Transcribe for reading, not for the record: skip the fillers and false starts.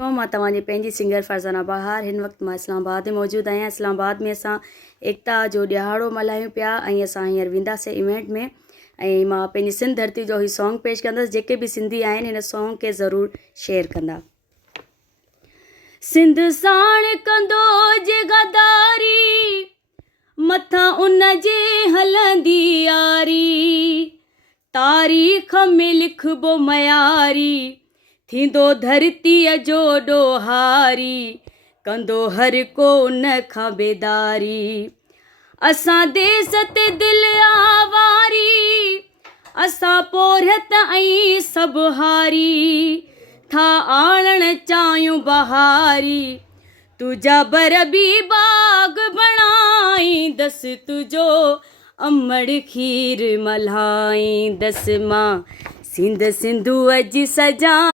मां तव्हांजी पंहिंजी सिंगर फरज़ाना बहार। हिन वक़्तु मां इस्लामाबाद में मौजूदु आहियां। इस्लामाबाद में असां एकता जो ॾिहाड़ो मल्हायूं पिया ऐं असां हींअर वेंदासीं इवेंट में ऐं मां पंहिंजी सिंध धरती जो ही सॉन्ग पेश कंदसि। जेके बि सिंधी आहिनि हिन सॉन्ग खे ज़रूरु शेयर कंदा। सिंध साण कंदो जे गदारी मथां उन जे हलंदी यारी, तारीख़ में लिखबो मयारी थींदो धरतीअ जो ॾोहारी, कंदो हर को उन खां बेदारी। असां देस ते दिलि आवारी, असां पोरियत ऐं सभु हारी, था आणण चाहियूं बहारी, तुझा बर बि बाग बणाईंदसि, तुझो अमड़ खीर मल्हाईंदसि। मां सिंध सिंधूअ जी सजां